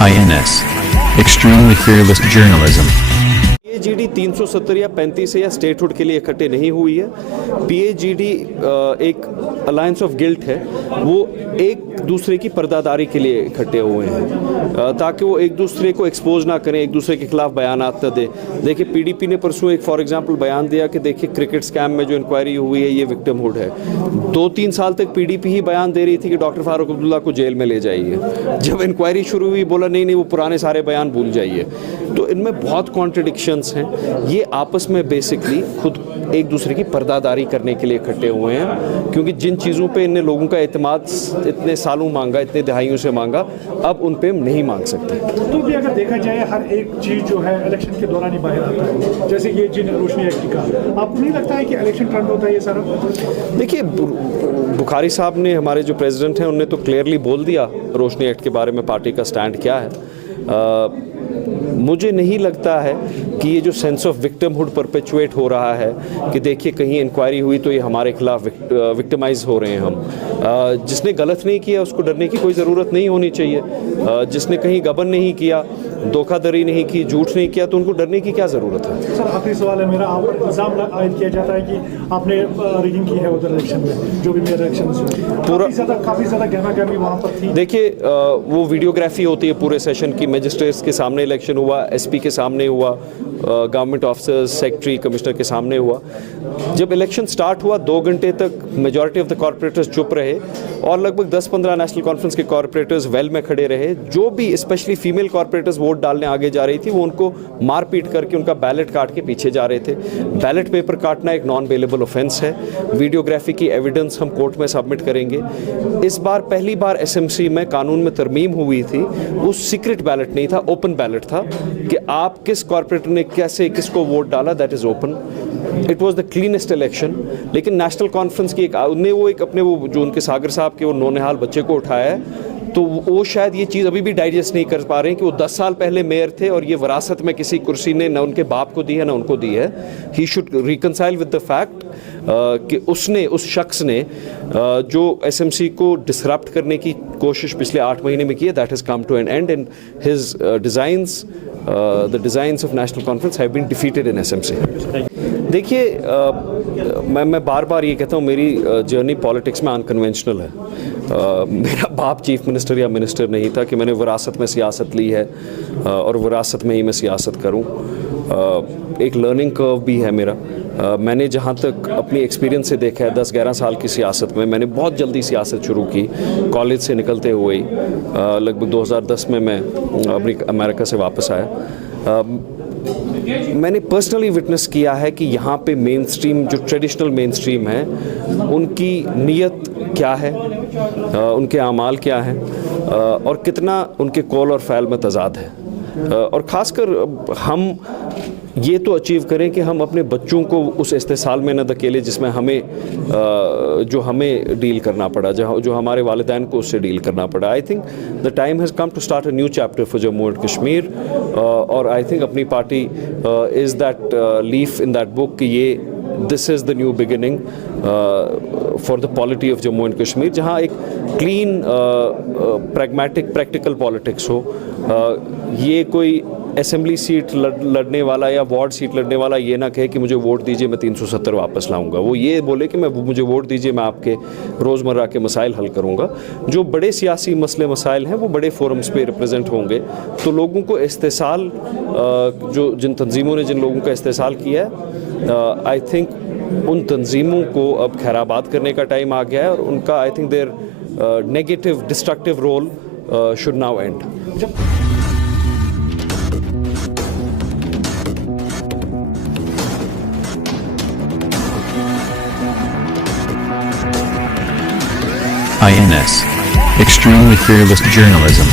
INS Extremely Fearless Journalism. PAGD 370 या 35 या statehood के लिए इकट्ठे नहीं हुई है। PAGD एक अलायंस ऑफ गिल्ट है, वो एक दूसरे की पर्दादारी के लिए इकट्ठे हुए हैं ताकि वो एक दूसरे को एक्सपोज ना करें, एक दूसरे के खिलाफ बयानात न दे। देखिए PDP ने परसों एक फॉर एग्जांपल बयान दिया कि देखिए क्रिकेट स्कैम में जो इंक्वायरी हुई है ये विक्टिमहुड है। 2-3 साल तक PDP ही बयान दे रही थी कि डॉक्टर फारूक अब्दुल्ला को जेल में ले जाइए। जब इंक्वायरी शुरू हुई बोला नहीं वो पुराने सारे बयान भूल जाइए। तो इनमें बहुत कॉन्ट्रडिक्शंस हैं। ये आपस में बेसिकली खुद एक दूसरे की पर्दादारी करने के लिए इकट्ठे हुए हैं, क्योंकि जिन चीज़ों पे इन्हें लोगों का एतमाद इतने सालों मांगा, इतने दहाइयों से मांगा, अब उन पे हम नहीं मांग सकते। तो भी अगर देखा जाए हर एक चीज़ जो है इलेक्शन के दौरान ही बाहर आता है, जैसे ये जिन रोशनी एक्ट का, आपको नहीं लगता है कि इलेक्शन ट्रेंड होता है ये सारा? देखिए बुखारी साहब ने, हमारे जो प्रेसिडेंट हैं, उनने तो क्लियरली बोल दिया रोशनी एक्ट के बारे में पार्टी का स्टैंड क्या है। मुझे नहीं लगता है कि ये जो सेंस ऑफ विक्टिमहुड परपेचुएट हो रहा है कि देखिए कहीं इंक्वायरी हुई तो ये हमारे खिलाफ विक्टिमाइज हो रहे हैं हम। जिसने गलत नहीं किया उसको डरने की कोई ज़रूरत नहीं होनी चाहिए। जिसने कहीं गबन नहीं किया, धोखाधड़ी नहीं की, झूठ नहीं किया, तो उनको डरने की क्या ज़रूरत है। सर आखिरी सवाल है मेरा, आप पर इल्ज़ाम आयद किया जाता है कि आपने रिगिंग की है उधर इलेक्शन में, जो भी मेरे इलेक्शन में पूरा काफ़ी ज़्यादा गहमा गहमी वहाँ पर थी। देखिए वो वीडियोग्राफी होती है पूरे सेशन की, मजिस्ट्रेट्स के सामने इलेक्शन हुआ, SP के सामने हुआ, गवर्नमेंट ऑफिसर्स, सेक्रेटरी, कमिश्नर के सामने हुआ। जब इलेक्शन स्टार्ट हुआ 2 घंटे तक मेजॉरिटी ऑफ द कॉर्पोरेटर्स चुप रहे और लगभग 10-15 नेशनल कॉन्फ्रेंस के कॉर्पोरेटर्स वेल में खड़े रहे। जो भी स्पेशली फीमेल कॉर्पोरेटर्स वोट डालने आगे जा रही थी वो उनको मारपीट करके उनका बैलेट काट के पीछे जा रहे थे। बैलेट पेपर काटना एक नॉन बेलेबल ऑफेंस है। वीडियोग्राफी की एविडेंस हम कोर्ट में सबमिट करेंगे। इस बार पहली बार SMC में कानून में तरमीम हुई थी, वो सीक्रेट बैलेट नहीं था, ओपन बैलेट था कि आप किस कॉर्पोरेटर ने कैसे किसको वोट डाला, that is open. It was the cleanest election. लेकिन नेशनल कॉन्फ्रेंस की उनने वो एक अपने वो जो उनके सागर साहब के वो नौनिहाल बच्चे को उठाया है, तो वो शायद ये चीज़ अभी भी डाइजेस्ट नहीं कर पा रहे हैं कि वो 10 साल पहले मेयर थे और ये वरासत में किसी कुर्सी ने ना उनके बाप को दी है ना उनको दी है। He should reconcile with the fact कि उसने, उस शख्स ने जो SMC को डिसरप्ट करने की कोशिश पिछले 8 महीने में की है, that has come to an end and his designs, the designs of national conference have been defeated in SMC। देखिए मैं बार बार ये कहता हूँ, मेरी जर्नी पॉलिटिक्स में अनकन्वेंशनल है। मेरा बाप चीफ मिनिस्टर या मिनिस्टर नहीं था कि मैंने विरासत में सियासत ली है और विरासत में ही मैं सियासत करूँ। एक लर्निंग कर्व भी है मेरा। मैंने जहाँ तक अपनी एक्सपीरियंस से देखा है 10-11 साल की सियासत में, मैंने बहुत जल्दी सियासत शुरू की कॉलेज से निकलते हुए ही। लगभग 2010 में मैं अमेरिका से वापस आया। मैंने पर्सनली विटनेस किया है कि यहाँ पे मेन स्ट्रीम, जो ट्रेडिशनल मेन स्ट्रीम है, उनकी नीयत क्या है, उनके आमाल क्या हैं और कितना उनके कौल और फ़ैल में तज़ाद है। और ख़ासकर हम ये तो अचीव करें कि हम अपने बच्चों को उस इस्तेसाल में न धकेलें जिसमें हमें जो हमें डील करना पड़ा, जो हमारे वालिदैन को उससे डील करना पड़ा। I think the time has come to start a new chapter for Jammu and Kashmir. और I think Apni Party is that leaf in that book कि ये this is the new beginning for the polity of Jammu and Kashmir, जहाँ एक clean pragmatic practical politics हो। ये कोई assembly seat लड़ने वाला या वार्ड सीट लड़ने वाला ये ना कहे कि मुझे वोट दीजिए मैं 370 वापस लाऊंगा। वो ये बोले कि मुझे वोट दीजिए मैं आपके रोज़मर्रा के मसाइल हल करूंगा। जो बड़े सियासी मसले मसाइल हैं वो बड़े फोरम्स पे रिप्रेजेंट होंगे। तो लोगों को इस्तेसाल, जो जिन तंजीमों ने जिन लोगों का इस्तेसाल किया है, आई थिंक उन तंजीमों को अब खैराबाद करने का टाइम आ गया है और उनका I think their negative destructive role should now end. INS Extremely Fearless Journalism.